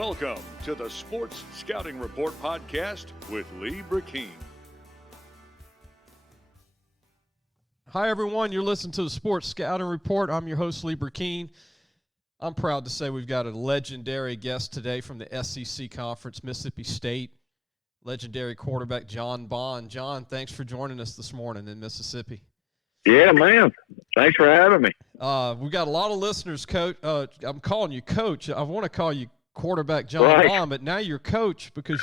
Welcome to the Sports Scouting Report podcast with Lee Brecheen. Hi, everyone. You're listening to the Sports Scouting Report. I'm your host, Lee Brecheen. I'm proud to say we've got a legendary guest today from the SEC Conference, Mississippi State. Legendary quarterback John Bond. John, thanks for joining us this morning in Mississippi. Yeah, man. Thanks for having me. We've got a lot of listeners, Coach. I'm calling you Coach. I want to call you quarterback John Bond, but now you're Coach because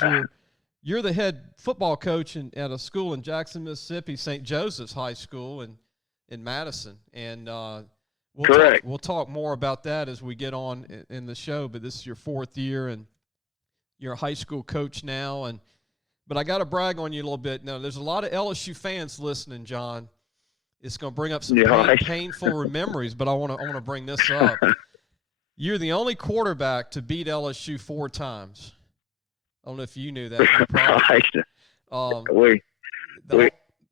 you're the head football coach at a school in Jackson, Mississippi, St. Joseph's High School in Madison. And we'll talk more about that as we get on in the show. But this is your fourth year, and you're a high school coach now. But I got to brag on you a little bit. Now, there's a lot of LSU fans listening, John. It's going to bring up some painful memories, but I want to bring this up. You're the only quarterback to beat LSU 4 times. I don't know if you knew that.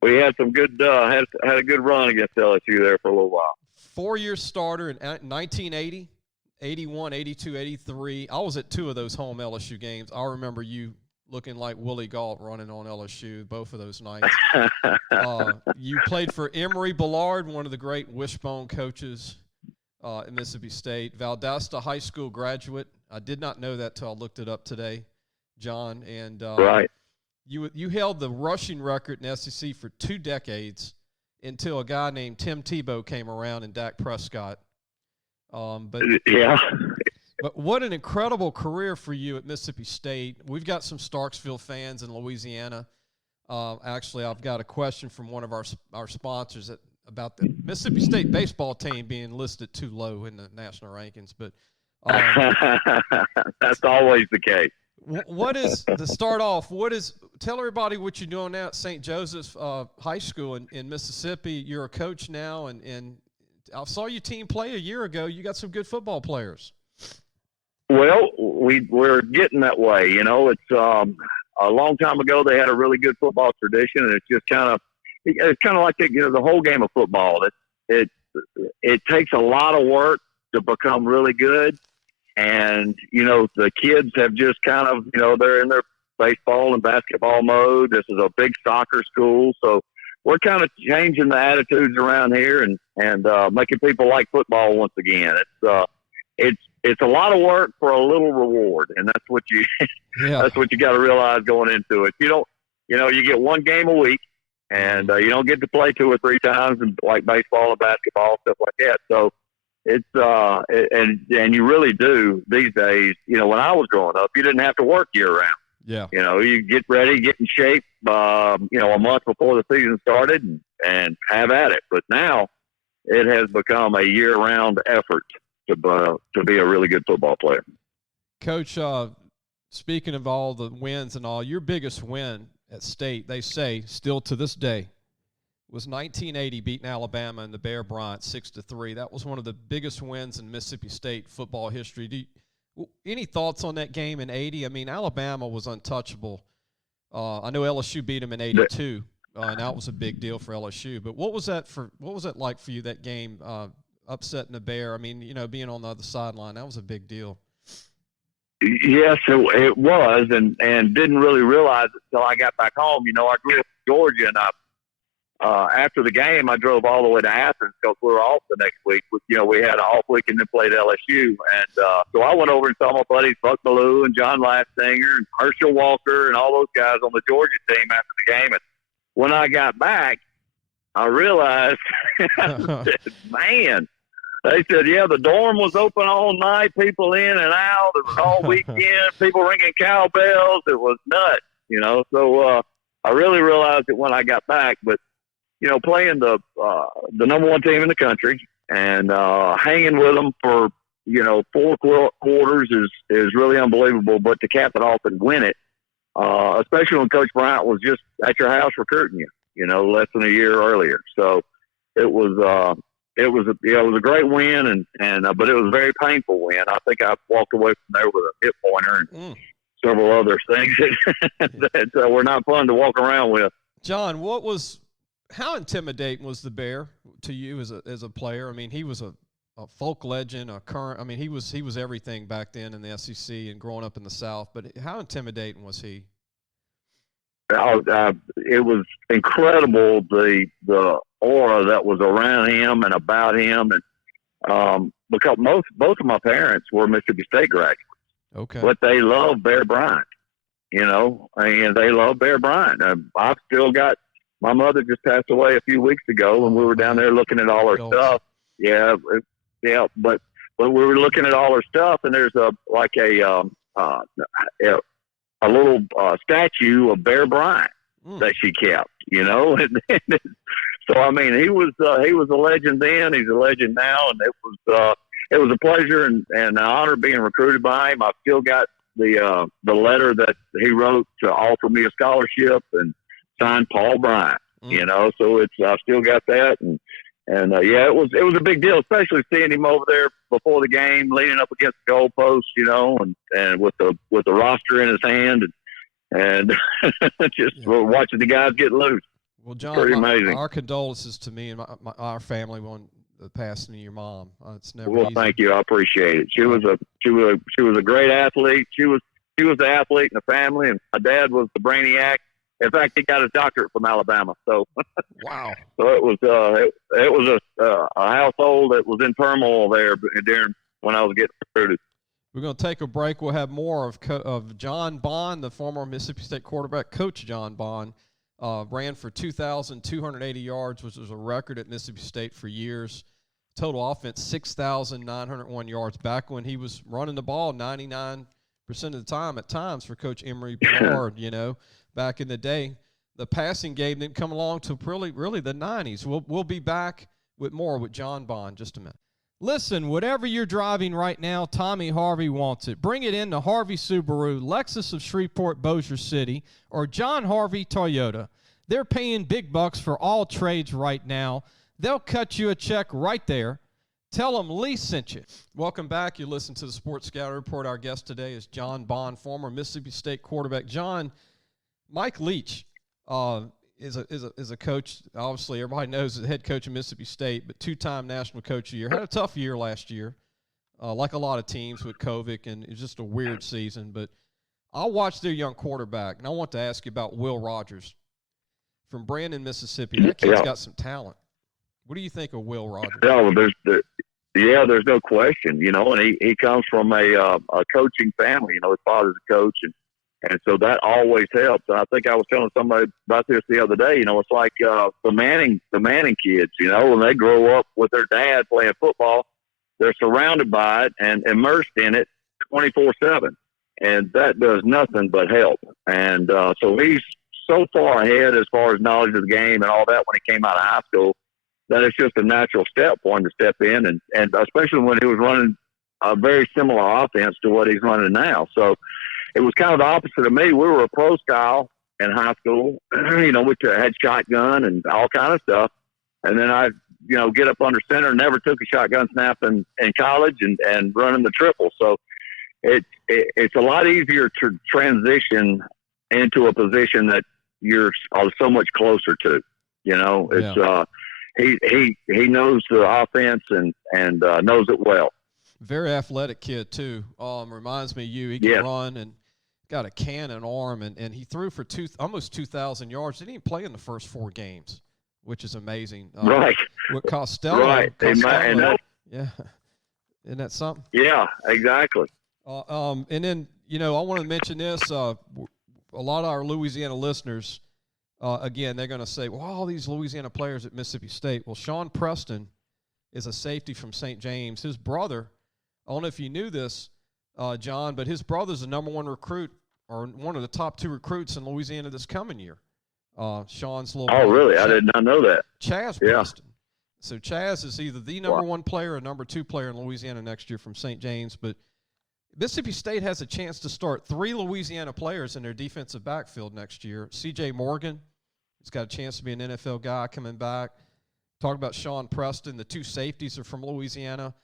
We had some good had a good run against LSU there for a little while. 4-year starter in 1980, 81, 82, 83. I was at 2 of those home LSU games. I remember you looking like Willie Gault running on LSU both of those nights. You played for Emory Ballard, one of the great wishbone coaches at Mississippi State. Valdosta High School graduate. I did not know that till I looked it up today, John. And you held the rushing record in SEC for 2 decades until a guy named Tim Tebow came around and Dak Prescott. But what an incredible career for you at Mississippi State. We've got some Starkville fans in Louisiana. Actually, I've got a question from one of our sponsors about the Mississippi State baseball team being listed too low in the national rankings. But that's always the case. To start off, tell everybody what you're doing now at St. Joseph's High School in Mississippi. You're a coach now, and I saw your team play a year ago. You got some good football players. Well, we're getting that way. You know, it's a long time ago they had a really good football tradition, and it's kind of like the whole game of football. It takes a lot of work to become really good, and the kids have just kind of they're in their baseball and basketball mode. This is a big soccer school, so we're kind of changing the attitudes around here and making people like football once again. It's a lot of work for a little reward, and that's what you got to realize going into it. You get 1 game a week, and you don't get to play 2 or 3 times, and like baseball and basketball stuff like that. So it's and you really do these days. When I was growing up, you didn't have to work year round. Yeah. You get ready, get in shape, a month before the season started, and have at it. But now it has become a year-round effort to be a really good football player. Coach, speaking of all the wins and all, your biggest win at State, they say, still to this day, was 1980 beating Alabama in the Bear Bryant 6-3. That was one of the biggest wins in Mississippi State football history. Any thoughts on that game in 80? I mean, Alabama was untouchable. I know LSU beat them in 82, and that was a big deal for LSU. But what was that like for you, that game, upsetting the Bear? I mean, being on the other sideline, that was a big deal. Yes, it was, and didn't really realize it until I got back home. I grew up in Georgia, and after the game, I drove all the way to Athens because we were off the next week. We had an off week and then played LSU, and so I went over and saw my buddies Buck Ballou and John Lastinger and Herschel Walker and all those guys on the Georgia team after the game. And when I got back, I realized, man. They said, yeah, the dorm was open all night, people in and out. It was all weekend, people ringing cowbells. It was nuts, So I really realized it when I got back. But, playing the number 1 team in the country and hanging with them for, 4 quarters is really unbelievable. But to cap it off and win it, especially when Coach Bryant was just at your house recruiting you, less than a year earlier. So it was It was a great win, but it was a very painful win. I think I walked away from there with a hip pointer and several other things that were not fun to walk around with. John, how intimidating was the Bear to you as a player? I mean, he was a a folk legend, a current. I mean, he was everything back then in the SEC and growing up in the South. But how intimidating was he? It was incredible the aura that was around him and about him, and because both of my parents were Mississippi State graduates. Okay. But they love Bear Bryant, and they love Bear Bryant. I've still got, my mother just passed away a few weeks ago, and we were down there looking at all her stuff. Yeah, but we were looking at all her stuff, and there's a little statue of Bear Bryant that she kept, So I mean, he was a legend then. He's a legend now, and it was a pleasure and an honor being recruited by him. I've still got the letter that he wrote to offer me a scholarship and signed Paul Bryant. So I've still got that, and it was a big deal, especially seeing him over there before the game, leaning up against the goalpost, and with the roster in his hand, and just watching the guys get loose. Well, John, pretty amazing. Our condolences to me and our family on the passing of your mom. It's never easy. Thank you. I appreciate it. She was a great athlete. She was the athlete in the family, and my dad was the brainiac. In fact, he got his doctorate from Alabama. So wow. So it was a household that was in turmoil there during when I was getting recruited. We're going to take a break. We'll have more of John Bond, the former Mississippi State quarterback. Coach John Bond ran for 2,280 yards, which was a record at Mississippi State for years. Total offense, 6,901 yards. Back when he was running the ball 99% of the time at times for Coach Emory Bernard, back in the day. The passing game didn't come along till really the 90s. We'll be back with more with John Bond just a minute. Listen, whatever you're driving right now, Tommy Harvey wants it. Bring it in to Harvey Subaru, Lexus of Shreveport, Bossier City, or John Harvey Toyota. They're paying big bucks for all trades right now. They'll cut you a check right there. Tell them Lee sent you. Welcome back. You listen to the Sports Scouting Report. Our guest today is John Bond, former Mississippi State quarterback. John, Mike Leach is a coach. Obviously, everybody knows the head coach of Mississippi State, but two-time national coach of the year. Had a tough year last year, like a lot of teams with COVID, and it was just a weird season. But I watched their young quarterback, and I want to ask you about Will Rogers from Brandon, Mississippi. That kid's got some talent. What do you think of Will Rogers? There's no question, and he comes from a coaching family. His father's a coach, and so that always helps. And I think I was telling somebody about this the other day. It's like the Manning kids. When they grow up with their dad playing football, they're surrounded by it and immersed in it 24/7, and that does nothing but help. And so he's so far ahead as far as knowledge of the game and all that when he came out of high school that it's just a natural step for him to step in, and especially when he was running a very similar offense to what he's running now. So it was kind of the opposite of me. We were a pro style in high school, which had shotgun and all kind of stuff. And then I, get up under center, never took a shotgun snap in college and running the triple. So it's a lot easier to transition into a position that you're so much closer to, he knows the offense and knows it well. Very athletic kid too. Reminds me of you. He can run and got a cannon arm, and he threw for almost 2,000 yards. Didn't even play in the first 4 games, which is amazing. Right. With Costello. Right. Costello, yeah. Isn't that something? Yeah, exactly. And then, I want to mention this. A lot of our Louisiana listeners, again, they're going to say, well, all these Louisiana players at Mississippi State. Well, Sean Preston is a safety from St. James. His brother, I don't know if you knew this, John, but his brother's the number 1 recruit or one of the top 2 recruits in Louisiana this coming year. Sean's little brother. Oh, really? I did not know that. Chaz Preston. So Chaz is either the number 1 player or number 2 player in Louisiana next year from St. James. But Mississippi State has a chance to start 3 Louisiana players in their defensive backfield next year. C.J. Morgan, he's got a chance to be an NFL guy coming back. Talk about Sean Preston. The 2 safeties are from Louisiana.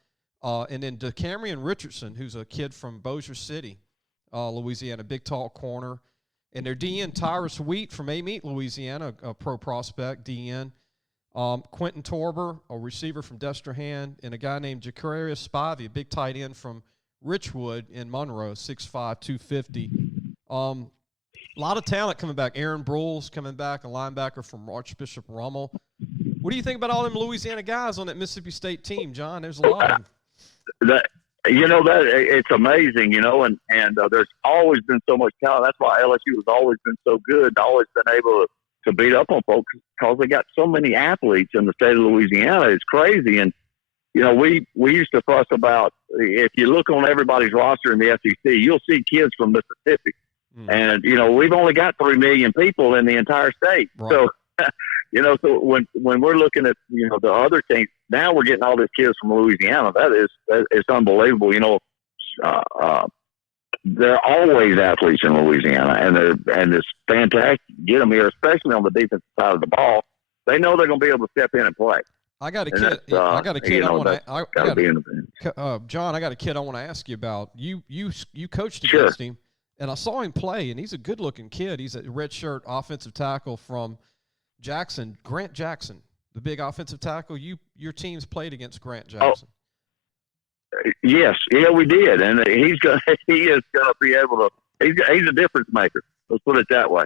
And then DeCamerion Richardson, who's a kid from Bossier City, Louisiana, big, tall corner. And their DN, Tyrus Wheat from Amite, Louisiana, a pro prospect, DN. Quentin Torber, a receiver from Destrehan, and a guy named Jacarius Spivey, a big tight end from Richwood in Monroe, 6'5", 250. A lot of talent coming back. Aaron Brule's coming back, a linebacker from Archbishop Rummel. What do you think about all them Louisiana guys on that Mississippi State team, John? There's a lot of them. That it's amazing, and there's always been so much talent. That's why LSU has always been so good, always been able to beat up on folks because they got so many athletes in the state of Louisiana. It's crazy. And, we used to fuss about, if you look on everybody's roster in the SEC, you'll see kids from Mississippi. And, we've only got 3 million people in the entire state. Right. So, so when we're looking at, the other teams, now we're getting all these kids from Louisiana. It's unbelievable. They're always athletes in Louisiana, and it's fantastic to get them here, especially on the defensive side of the ball. They know they're going to be able to step in and play. I got a kid. John, I got a kid I want to ask you about. You coached against him, and I saw him play, and he's a good-looking kid. He's a redshirt offensive tackle from Jackson, Grant Jackson, the big offensive tackle. Your teams played against Grant Jackson. Yes, we did, and he is going to be able to. He's a difference maker. Let's put it that way.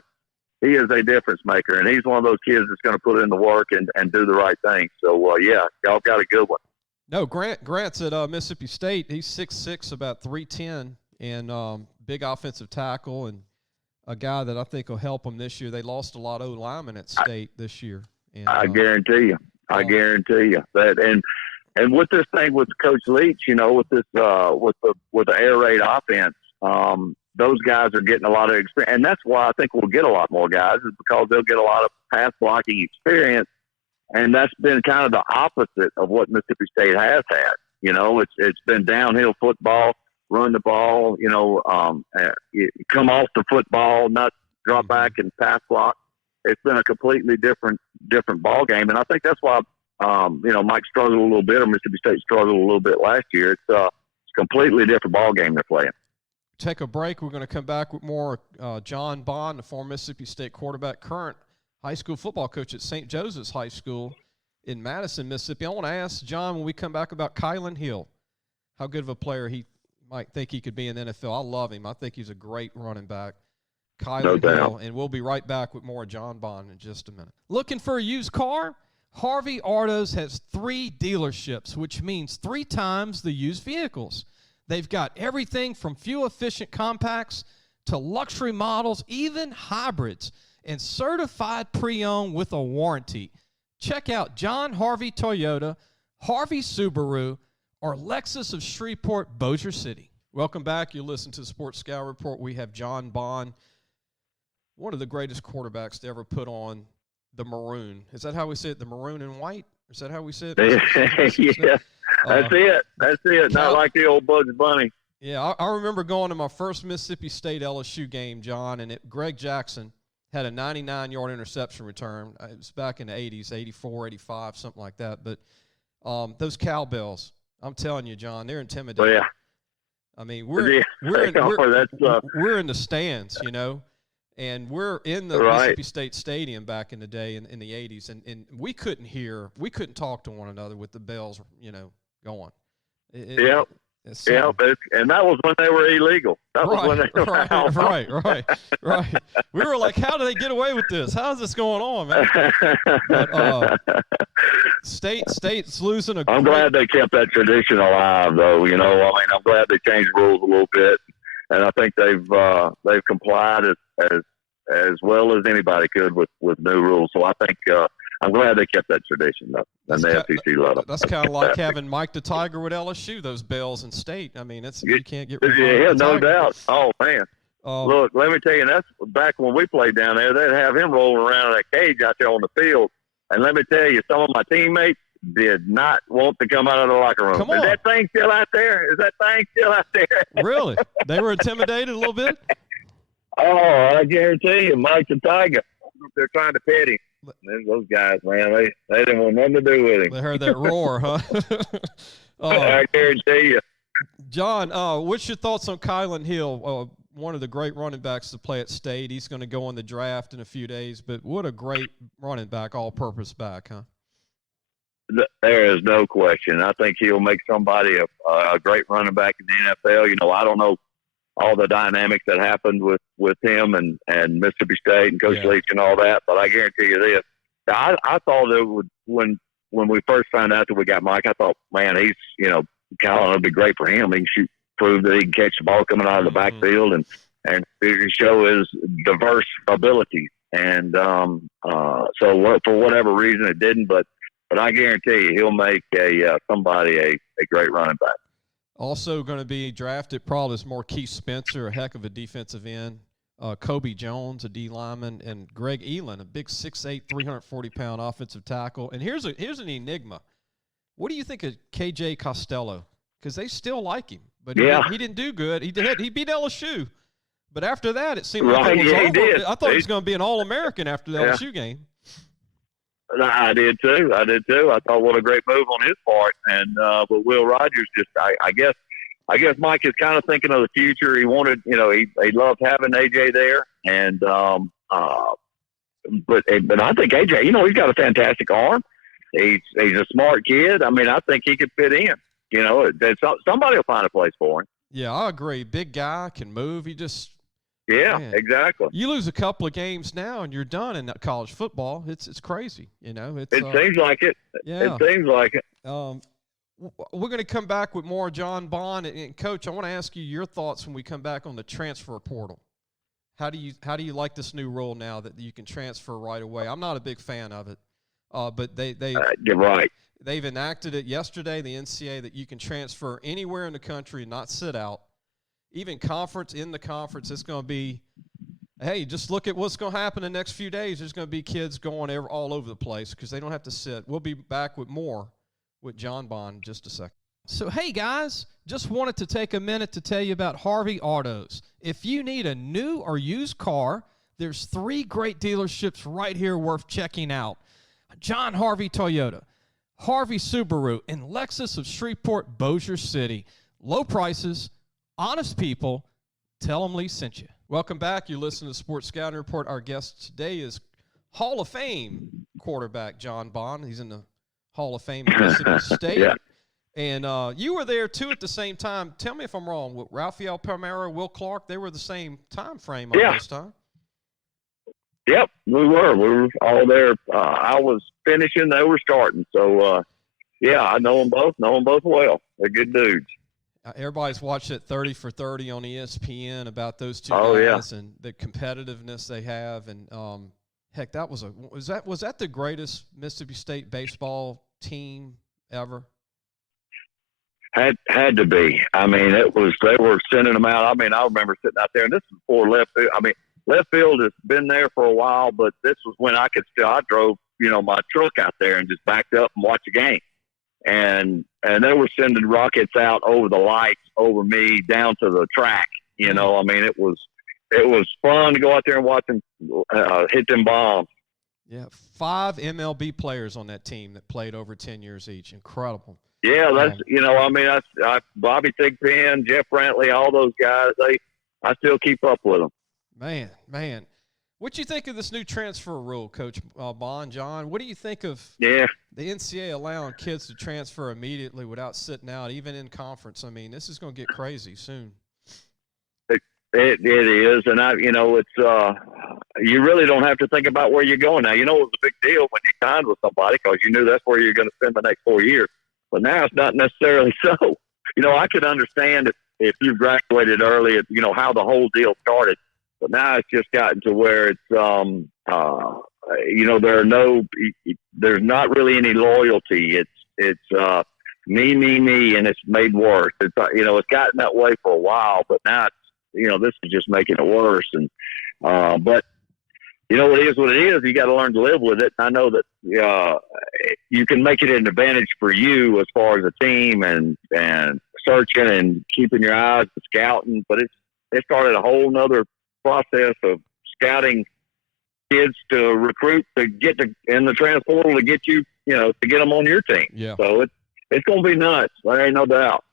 He is a difference maker, and he's one of those kids that's going to put in the work and do the right thing. So y'all got a good one. No, Grant's at Mississippi State. He's 6'6", about 310, and big offensive tackle, and a guy that I think will help them this year. They lost a lot of linemen at State this year. And, I guarantee you. I guarantee you that, and with this thing with Coach Leach, with this with the air raid offense, those guys are getting a lot of experience, and that's why I think we'll get a lot more guys, is because they'll get a lot of pass blocking experience, and that's been kind of the opposite of what Mississippi State has had. It's been downhill football, run the ball, come off the football, not drop back and pass block. It's been a completely different ball game, and I think that's why. Mike struggled a little bit, or Mississippi State struggled a little bit last year. It's a completely different ball game they're playing. Take a break. We're going to come back with more John Bond, the former Mississippi State quarterback, current high school football coach at St. Joseph's High School in Madison, Mississippi. I want to ask John, when we come back, about Kylan Hill, how good of a player he might think he could be in the NFL. I love him. I think he's a great running back. Kylan Hill, and we'll be right back with more John Bond in just a minute. Looking for a used car? Harvey Autos has 3 dealerships, which means 3 times the used vehicles. They've got everything from fuel-efficient compacts to luxury models, even hybrids, and certified pre-owned with a warranty. Check out John Harvey Toyota, Harvey Subaru, or Lexus of Shreveport, Bossier City. Welcome back. You listen to the Sports Scout Report. We have John Bond, one of the greatest quarterbacks to ever put on the maroon. Is that how we say it? The maroon and white? Is that how we say it? Yeah, that's it. Not like the old Bugs Bunny. Yeah, I remember going to my first Mississippi State LSU game, John, and Greg Jackson had a 99-yard interception return. It was back in the 80s, 84, 85, something like that. But those cowbells, I'm telling you, John, they're intimidating. Oh, yeah. I mean, we're in the stands, and we're in the Mississippi State Stadium back in the day in the 80s, and we couldn't talk to one another with the bells, going. And that was when they were illegal. That was when they were right. We were like, how do they get away with this? How is this going on, man? But, State's losing I'm glad they kept that tradition alive, though. I'm glad they changed the rules a little bit, and I think they've complied as well as anybody could with new rules. So I think I'm glad they kept that tradition, though, and the SEC let them. That's kind of like having Mike the Tiger with LSU, those bells in State. I mean, you can't get rid of Yeah, no doubt. Oh, man. Look, let me tell you, that's back when we played down there, they'd have him rolling around in that cage out there on the field. And let me tell you, some of my teammates did not want to come out of the locker room. Is that thing still out there? Really? They were intimidated a little bit? Oh, I guarantee you, Mike the Tiger. They're trying to pet him. Those guys, man, they didn't want nothing to do with him. They heard that roar, huh? I guarantee you. John, what's your thoughts on Kylan Hill, one of the great running backs to play at State? He's going to go in the draft in a few days, but what a great running back, all-purpose back, huh? There is no question. I think he'll make somebody a great running back in the NFL. You know, I don't know all the dynamics that happened with him and Mississippi State and Coach Leach and all that, but I guarantee you this. I thought it would when we first found out that we got Mike, I thought, man, he's, you know, Colin, it'll be great for him. He can prove that he can catch the ball coming out of the backfield and show his diverse abilities. And so for whatever reason it didn't, but I guarantee you he'll make somebody a great running back. Also going to be drafted probably is Marquise Spencer, a heck of a defensive end. Kobe Jones, a D lineman, and Greg Elan, a big 6'8", 340-pound offensive tackle. And here's an enigma. What do you think of KJ Costello? Because they still like him, but he didn't do good. He beat LSU, but after that, it seemed like it was over. He did. I thought he was going to be an All-American after the LSU game. I did too. I thought what a great move on his part. And but Will Rogers just, I guess Mike is kind of thinking of the future. He wanted, you know, he loved having AJ there, and but I think AJ, you know, he's got a fantastic arm. He's a smart kid. I mean, I think he could fit in. You know, somebody will find a place for him. Yeah, I agree. Big guy, can move. He just. Yeah, man, exactly. You lose a couple of games now, and you're done in college football. It's crazy, you know. It seems like it. Yeah. It seems like it. We're going to come back with more John Bond and Coach. I want to ask you your thoughts when we come back on the transfer portal. How do you like this new rule now that you can transfer right away? I'm not a big fan of it, but you're right. They've enacted it yesterday, the NCAA, that you can transfer anywhere in the country and not sit out. Even in the conference, it's going to be, hey, just look at what's going to happen in the next few days. There's going to be kids going all over the place because they don't have to sit. We'll be back with more with John Bond in just a second. So, hey, guys, just wanted to take a minute to tell you about Harvey Autos. If you need a new or used car, there's 3 great dealerships right here worth checking out. John Harvey Toyota, Harvey Subaru, and Lexus of Shreveport, Bossier City. Low prices, honest people. Tell them Lee sent you. Welcome back. You're listening to Sports Scouting Report. Our guest today is Hall of Fame quarterback John Bond. He's in the Hall of Fame at Mississippi State. Yeah. And you were there, too, at the same time. Tell me if I'm wrong. With Rafael Palmeiro, Will Clark, they were the same time frame almost, huh? Yep, we were. We were all there. I was finishing. They were starting. So, yeah, I know them both well. They're good dudes. Everybody's watched it 30 for 30 on ESPN about those two guys and the competitiveness they have. And, heck, that was that the greatest Mississippi State baseball team ever? Had to be. I mean, they were sending them out. I mean, I remember sitting out there, and this is before left field. I mean, left field has been there for a while, but this was when I drove, you know, my truck out there and just backed up and watched the game. And they were sending rockets out over the lights over me down to the track. You know, I mean, it was fun to go out there and watch them hit them bombs. Yeah, 5 MLB players on that team that played over 10 years each. Incredible. Yeah, that's, you know, I mean, I Bobby Thigpen, Jeff Brantley, all those guys, I still keep up with them. Man. What you think of this new transfer rule, Coach Bond, John? What do you think of the NCAA allowing kids to transfer immediately without sitting out, even in conference? I mean, this is going to get crazy soon. It is, and you know, it's you really don't have to think about where you're going now. You know, it was a big deal when you signed with somebody because you knew that's where you're going to spend the next 4 years. But now it's not necessarily so. You know, I could understand if you graduated early, you know, how the whole deal started. But now it's just gotten to where it's, you know, there's not really any loyalty. It's me, and it's made worse. It's, you know, it's gotten that way for a while, but now it's, you know, this is just making it worse. And, but you know, it is what it is. You got to learn to live with it. I know that you can make it an advantage for you as far as a team and searching and keeping your eyes and scouting. But it started a whole nother process of scouting kids to recruit to get in the transfer portal to get you, you know, to get them on your team. Yeah. So it's going to be nuts. There ain't no doubt.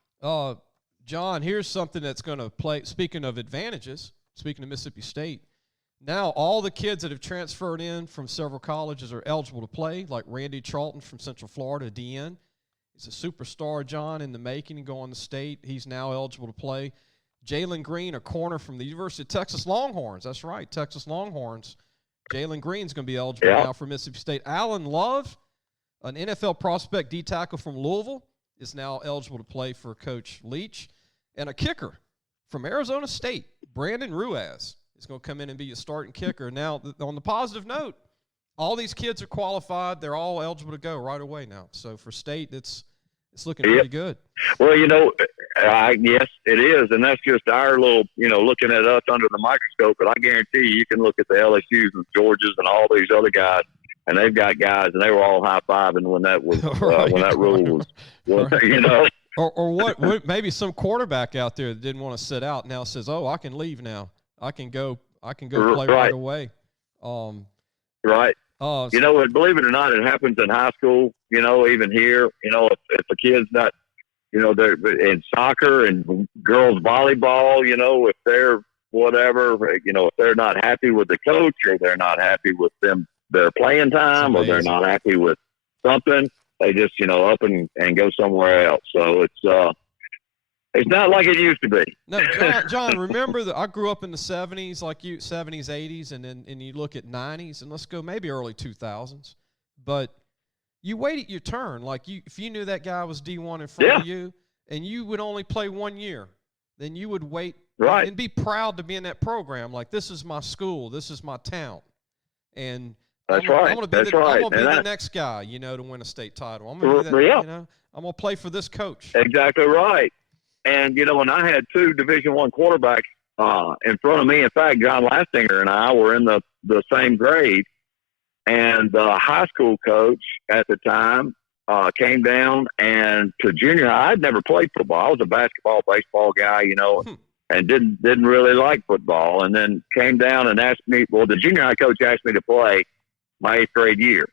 John, here's something that's going to play. Speaking of advantages, speaking of Mississippi State, Now all the kids that have transferred in from several colleges are eligible to play, like Randy Charlton from Central Florida, DN. He's a superstar, John, in the making, going to state. He's now eligible to play. Jalen Green, a corner from the University of Texas Longhorns. That's right, Texas Longhorns. Jalen Green's going to be eligible now for Mississippi State. Alan Love, an NFL prospect D tackle from Louisville, is now eligible to play for Coach Leach. And a kicker from Arizona State, Brandon Ruiz, is going to come in and be a starting kicker. Now, on the positive note, all these kids are qualified. They're all eligible to go right away now. So for state, it's looking pretty good. Well, yes, it is. And that's just our little, looking at us under the microscope. But I guarantee you can look at the LSUs and Georgias and all these other guys, and they've got guys, and they were all high-fiving when that was when that rule was. Or what? Maybe some quarterback out there that didn't want to sit out now says, "Oh, I can leave now. I can go play right away." Right. Believe it or not, it happens in high school. Even here, if a kid's not, they're in soccer and girls volleyball. If they're whatever, if they're not happy with the coach, or they're not happy with their playing time, or they're not happy with something, they just up and go somewhere else. So it's not like it used to be. No, John, remember that I grew up in the 70s, like you, 70s, 80s, and you look at 90s, and let's go maybe early 2000s. But you waited your turn. Like, if you knew that guy was D1 in front of you, and you would only play 1 year, then you would wait and be proud to be in that program. Like, this is my school. This is my town. And I'm going to be the next guy, to win a state title. I'm going to be that, I'm going to play for this coach. Exactly right. And, when I had 2 Division I quarterbacks in front of me, in fact, John Lastinger and I were in the same grade. And the high school coach at the time came down and to junior high. I'd never played football. I was a basketball, baseball guy, and didn't really like football. And then came down and asked me, the junior high coach asked me to play my 8th grade year.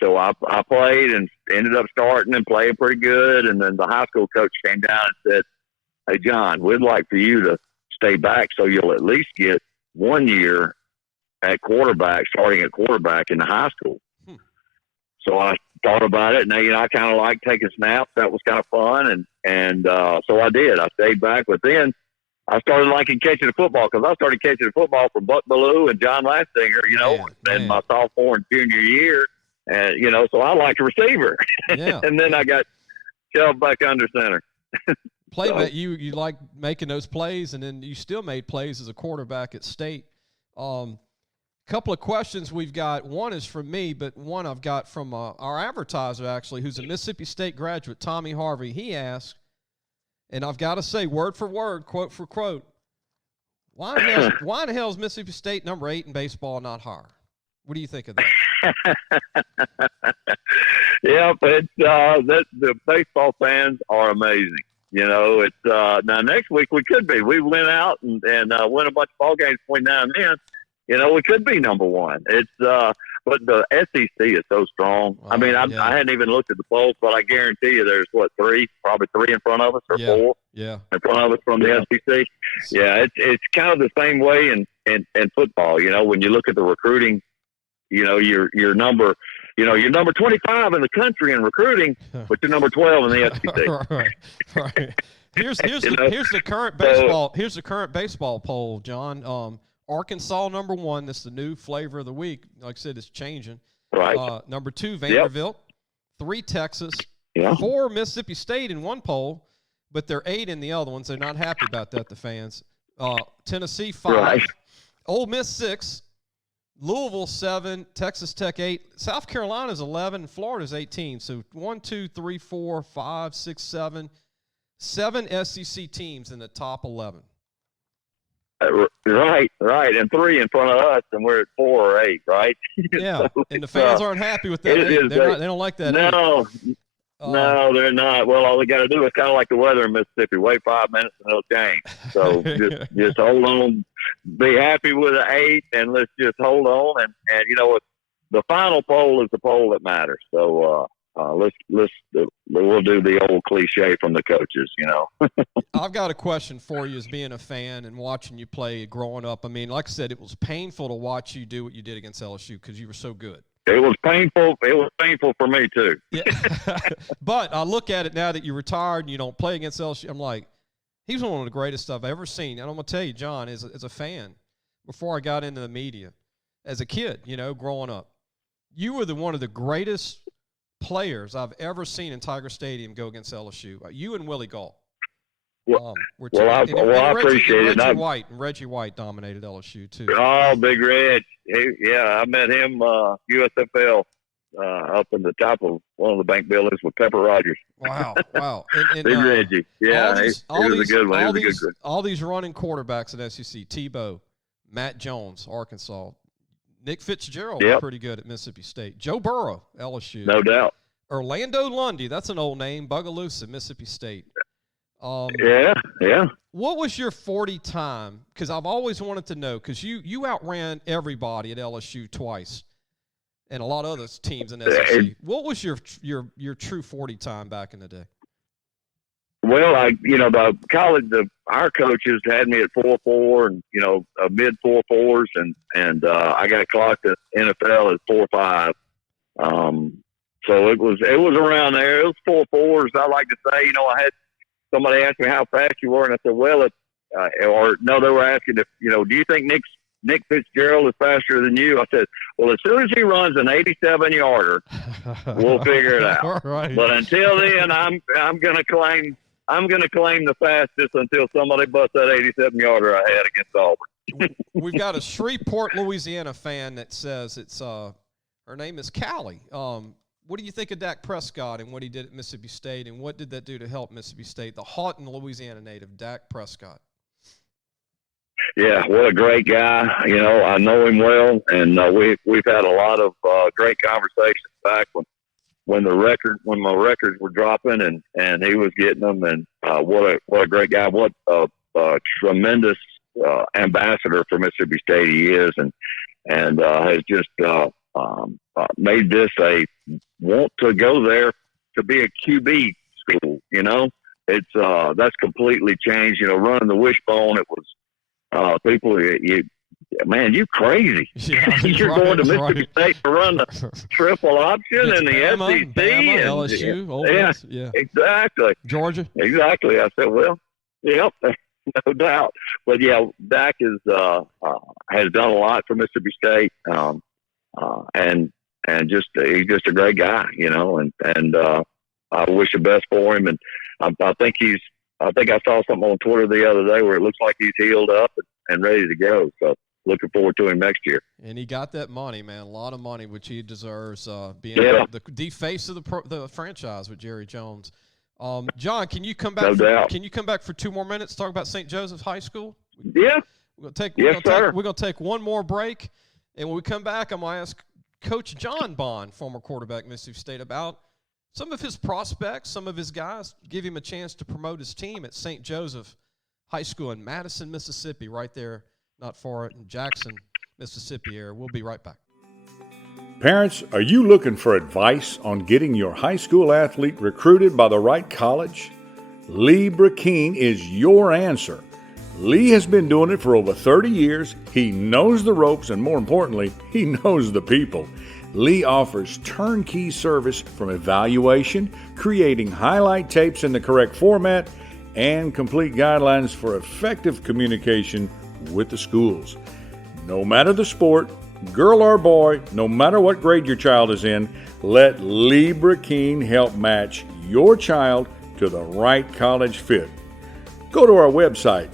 So I played and ended up starting and playing pretty good. And then the high school coach came down and said, "Hey, John, we'd like for you to stay back so you'll at least get 1 year at quarterback, starting at quarterback in the high school." So I thought about it, and I kind of like taking snaps. That was kind of fun, and so I did. I stayed back, but then I started liking catching the football because I started catching the football from Buck Ballou and John Lastinger, in my sophomore and junior year, and so I liked receiver, and then I got shoved back under center. But you like making those plays, and then you still made plays as a quarterback at state. Couple of questions we've got. One is from me, but one I've got from our advertiser, actually, who's a Mississippi State graduate, Tommy Harvey. He asked, and I've got to say word for word, quote for quote, why in the hell is Mississippi State number 8 in baseball not higher? What do you think of that? Yeah, but the baseball fans are amazing. It's now next week we could be. We went out and win a bunch of ball games between now and then. We could be number 1. It's but the SEC is so strong. Wow, I hadn't even looked at the polls, but I guarantee you there's probably 3 in front of us, or 4 in front of us from the SEC. Yeah, it's kind of the same way in football. When you look at the recruiting, your number. You're number 25 in the country in recruiting, but you're number 12 in the SEC. Right. Here's the current baseball. Here's the current baseball poll, John. Arkansas number 1. That's the new flavor of the week. Like I said, it's changing. Right. Number 2, Vanderbilt. 3, Texas. 4, Mississippi State in one poll, but they're 8 in the other ones. They're not happy about that. The fans. Tennessee 5. Right. Ole Miss 6. Louisville 7, Texas Tech 8, South Carolina's 11, Florida's 18. So 1, 2, 3, 4, 5, 6, 7 SEC teams in the top 11. Right, and 3 in front of us, and we're at 4 or 8, right? Yeah, so and the fans aren't happy with that. They don't like that. No, no, they're not. Well, all they got to do is kind of like the weather in Mississippi. Wait 5 minutes and it'll change. So just hold on. Be happy with an 8, and let's just hold on. And the final poll is the poll that matters. So we'll do the old cliche from the coaches, you know. I've got a question for you as being a fan and watching you play growing up. I mean, like I said, it was painful to watch you do what you did against LSU because you were so good. It was painful. It was painful for me too. Yeah. But I look at it now that you're retired and you don't play against LSU. I'm like, he's one of the greatest I've ever seen. And I'm going to tell you, John, as a fan, before I got into the media, as a kid, you know, growing up, you were one of the greatest players I've ever seen in Tiger Stadium go against LSU. You and Willie Galt. I appreciate it. Reggie White dominated LSU too. Oh, Big Reg. Yeah, I met him USFL up in the top of one of the bank buildings with Pepper Rogers. Wow. And, Big Reggie. Yeah, he was a good one. All these running quarterbacks at SEC, Tebow, Matt Jones, Arkansas, Nick Fitzgerald, pretty good at Mississippi State, Joe Burrow, LSU. No doubt. Orlando Lundy, that's an old name, Bugaloosa, Mississippi State. Yeah. What was your 40 time? Because I've always wanted to know, because you outran everybody at LSU twice and a lot of other teams in SEC. What was your true 40 time back in the day? Well, the college, our coaches had me at 4.4 and, mid 4.4s and I got clocked at NFL at 4.5. So it was around there. It was 4.4s. I like to say, I had somebody asked me how fast you were, and I said, well, they were asking if, do you think Nick Fitzgerald is faster than you? I said, well, as soon as he runs an 87-yarder, we'll figure it out. Right. But until then, I'm going to claim the fastest until somebody busts that 87-yarder I had against Auburn. We've got a Shreveport, Louisiana fan that says her name is Callie. What do you think of Dak Prescott and what he did at Mississippi State, and what did that do to help Mississippi State? The Houghton, Louisiana native, Dak Prescott. Yeah, what a great guy. I know him well, and we've had a lot of great conversations back when my records were dropping and he was getting them, and what a great guy. What a tremendous ambassador for Mississippi State he is, and has just made this a want to go there to be a QB school. It's that's completely changed. Running the wishbone, it was people. You crazy? Yeah, You're going to Mississippi State to run the triple option in the SEC, Bama, LSU, yeah, exactly. Georgia, exactly. I said, well, yep, no doubt. But yeah, Dak has done a lot for Mississippi State, and he's just a great guy, and I wish the best for him. And I think I saw something on Twitter the other day where it looks like he's healed up and ready to go. So looking forward to him next year. And he got that money, man, a lot of money, which he deserves, being the face of the franchise with Jerry Jones. John, can you come back? Can you come back for 2 more minutes? Talk about St. Joseph's High School. Yeah. We're gonna take one more break, and when we come back, I'm gonna ask Coach John Bond, former quarterback Mississippi State, about some of his prospects, some of his guys, give him a chance to promote his team at St. Joseph High School in Madison, Mississippi, right there, not far in Jackson, Mississippi area. We'll be right back. Parents, are you looking for advice on getting your high school athlete recruited by the right college? Lee Brecheen is your answer. Lee has been doing it for over 30 years. He knows the ropes, and more importantly, he knows the people. Lee offers turnkey service from evaluation, creating highlight tapes in the correct format, and complete guidelines for effective communication with the schools. No matter the sport, girl or boy, no matter what grade your child is in, let Lee Brecheen help match your child to the right college fit. Go to our website,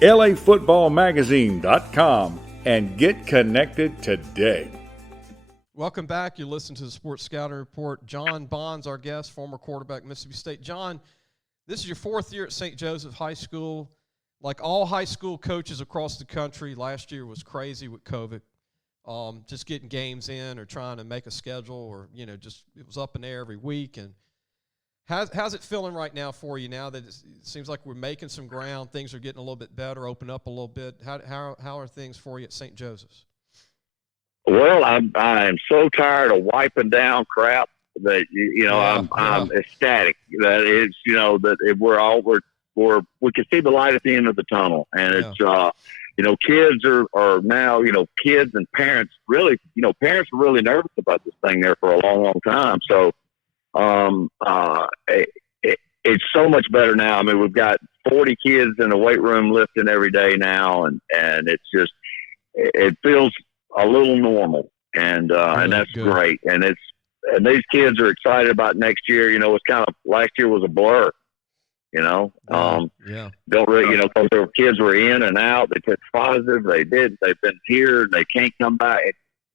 lafootballmagazine.com, and get connected today. Welcome back. You're listening to the Sports Scouting Report. John Bond's our guest, former quarterback, Mississippi State. John, this is your 4th year at St. Joseph High School. Like all high school coaches across the country, last year was crazy with COVID. Just getting games in or trying to make a schedule, or, just it was up in the air every week. And how's it feeling right now for you now that it seems like we're making some ground, things are getting a little bit better, open up a little bit? How are things for you at St. Joseph's? Well, I am so tired of wiping down crap that Yeah, I'm ecstatic that it's that we can see the light at the end of the tunnel, and it's kids are now kids and parents really parents are really nervous about this thing there for a long time. So it's so much better now. I mean, we've got 40 kids in the weight room lifting every day now, and it's just it feels a little normal, and that's good. great. And these kids are excited about next year. It's kind of last year was a blur. Don't really, because their kids were in and out. They took positive. They've been here. They can't come back.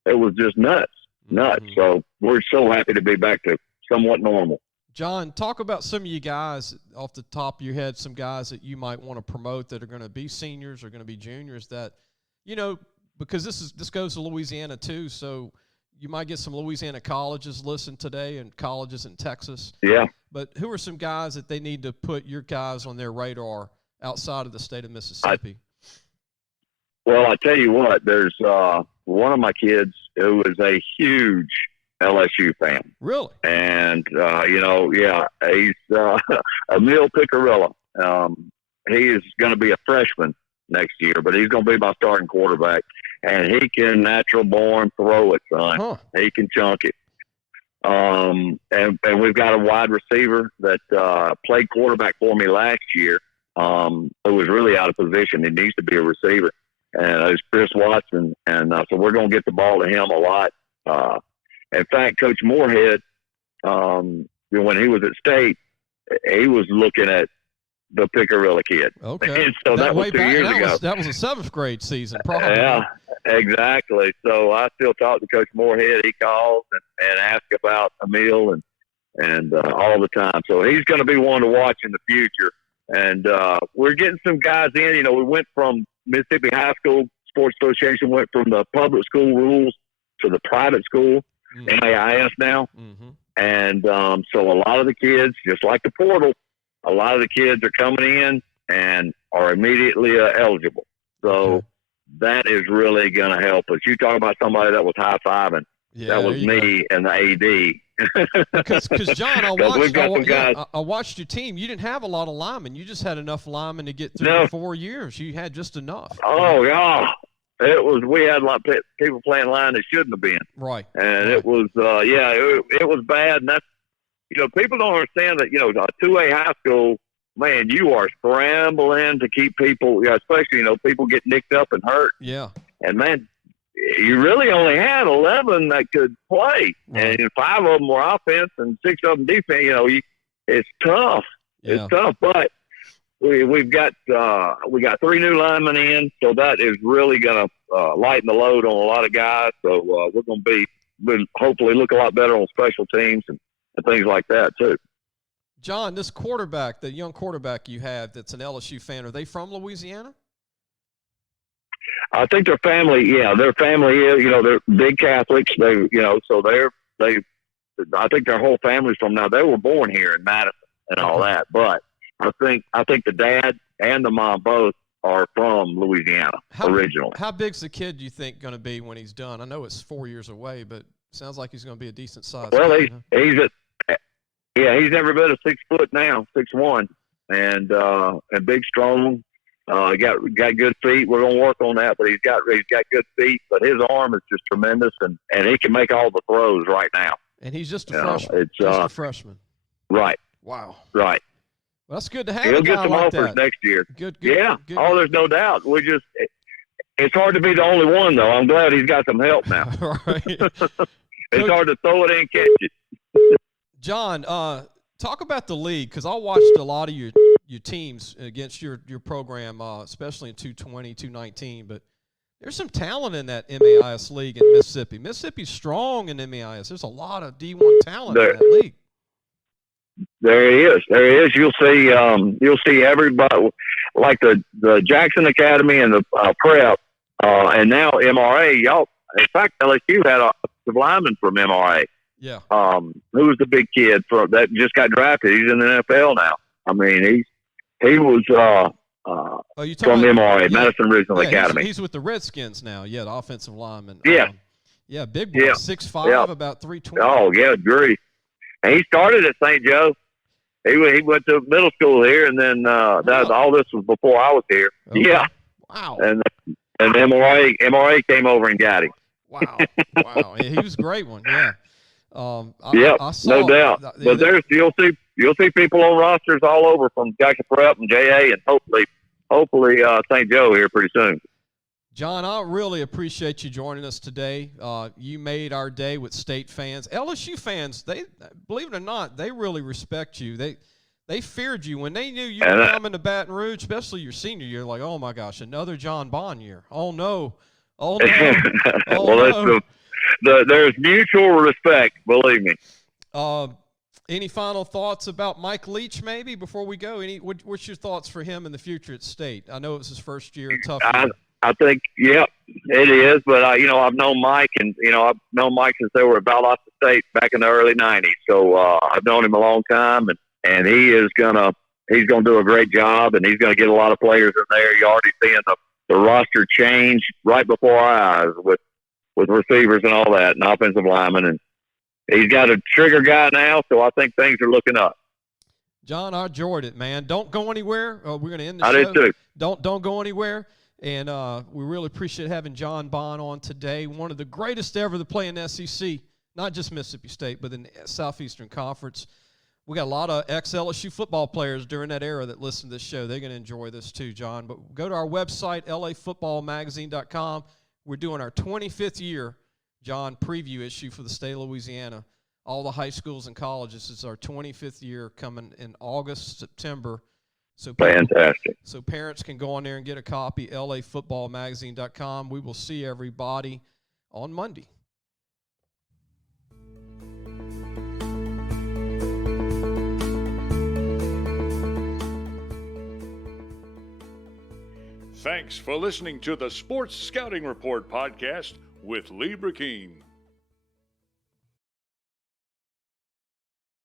It was just nuts. Mm-hmm. So we're so happy to be back to somewhat normal. John, talk about some of you guys off the top of your head, some guys that you might want to promote that are going to be seniors or going to be juniors that, because this goes to Louisiana too. So you might get some Louisiana colleges listen today and colleges in Texas. Yeah. But who are some guys that they need to put your guys on their radar outside of the state of Mississippi? Well, I tell you what, there's one of my kids who is a huge LSU fan. Really? And, he's Emil Picarilla. He is going to be a freshman next year, but he's going to be my starting quarterback. And he can natural born throw it, son. Huh. He can chunk it. And we've got a wide receiver that played quarterback for me last year, who was really out of position. He needs to be a receiver. And it's Chris Watson. And so we're going to get the ball to him a lot. In fact, Coach Moorhead, when he was at State, he was looking at the Picarilla kid. Okay. And so that was 2 years ago. That was a 7th grade season, probably. Yeah, exactly. So I still talk to Coach Moorhead. He calls and asks about Emil and all the time. So he's going to be one to watch in the future. And we're getting some guys in. We went from Mississippi High School Sports Association, went from the public school rules to the private school, NAIS now. Mm-hmm. And so a lot of the kids, just like the portal, a lot of the kids are coming in and are immediately eligible. So that is really going to help us. You talk about somebody that was high-fiving. Yeah, that was me and the AD. Because John, I watched your team. You didn't have a lot of linemen. You just had enough linemen to get through 4 years. You had just enough. Oh, yeah. We had a lot of people playing line that shouldn't have been. Right. And it was, it was bad. And that's, people don't understand that, a 2A high school, man, you are scrambling to keep people, especially, people get nicked up and hurt. Yeah. And, man, you really only had 11 that could play. Right. And 5 of them were offense and 6 of them defense. It's tough. Yeah. It's tough, but we got 3 new linemen in, so that is really going to lighten the load on a lot of guys. So we're going to we'll hopefully look a lot better on special teams and things like that too. John, this quarterback, the young quarterback you have that's an LSU fan, are they from Louisiana? I think their family is, they're big Catholics. I think their whole family's from now. They were born here in Madison and all that, but I think the dad and the mom both are from Louisiana originally. How big's the kid, do you think, going to be when he's done? I know it's 4 years away, but sounds like he's going to be a decent size. Well, he's every bit of 6 foot now, 6'1", and big, strong. He got good feet. We're gonna work on that, but he's got good feet. But his arm is just tremendous, and he can make all the throws right now. And he's just a freshman. It's just a freshman. Right. Wow. Right. Well, that's good to have. He'll get some offers next year. Good. Yeah. Good. Oh, there's no doubt. It's hard to be the only one, though. I'm glad he's got some help now. Right. It's hard to throw it and catch it. John, talk about the league, because I watched a lot of your teams against your program, especially in 220, 219. But there's some talent in that MAIS league in Mississippi. Mississippi's strong in MAIS. There's a lot of D1 talent in that league. There he is. You'll see everybody, like the Jackson Academy and the Prep, and now MRA. Y'all, in fact, LSU had a lineman from MRA. Yeah. Who was the big kid that just got drafted? He's in the NFL now. I mean, he was from MRA, Madison Regional Academy. He's with the Redskins now. Yeah, the offensive lineman. Yeah. Big boy, 6'5", about 320. Oh, yeah, Drew. He started at St. Joe. He went to middle school here, and then all this was before I was here. Okay. Yeah. Wow. And MRA came over and got him. Wow. Wow. He was a great one. Yeah. I saw, no doubt. But you'll see people on rosters all over from Geico Prep and JA, and hopefully St. Joe here pretty soon. John, I really appreciate you joining us today. You made our day with state fans. LSU fans, they believe it or not, they really respect you. They feared you when they knew you were coming to Baton Rouge, especially your senior year. Like, oh my gosh, another John Bond year. Oh no, oh no. Oh, well, there's mutual respect, believe me. Any final thoughts about Mike Leach, maybe before we go? What's your thoughts for him in the future at State? I know it was his first year, tough year. I think, yeah, it is. But, I've known Mike, and, I've known Mike since they were at Valdosta State back in the early 90s. So I've known him a long time, and he's gonna do a great job, and he's going to get a lot of players in there. You're already seeing the roster change right before our eyes with receivers and all that, and offensive linemen. And he's got a trigger guy now, so I think things are looking up. John, I enjoyed it, man. Don't go anywhere. We're going to end the show. I did too. Don't go anywhere. And we really appreciate having John Bond on today, one of the greatest ever to play in the SEC, not just Mississippi State, but in the Southeastern Conference. We got a lot of ex-LSU football players during that era that listen to this show. They're going to enjoy this too, John. But go to our website, lafootballmagazine.com. We're doing our 25th year, John, preview issue for the state of Louisiana. All the high schools and colleges. It's our 25th year coming in August, September. So fantastic. So parents can go on there and get a copy, lafootballmagazine.com. We will see everybody on Monday. Thanks for listening to the Sports Scouting Report podcast with Lee Brecheen.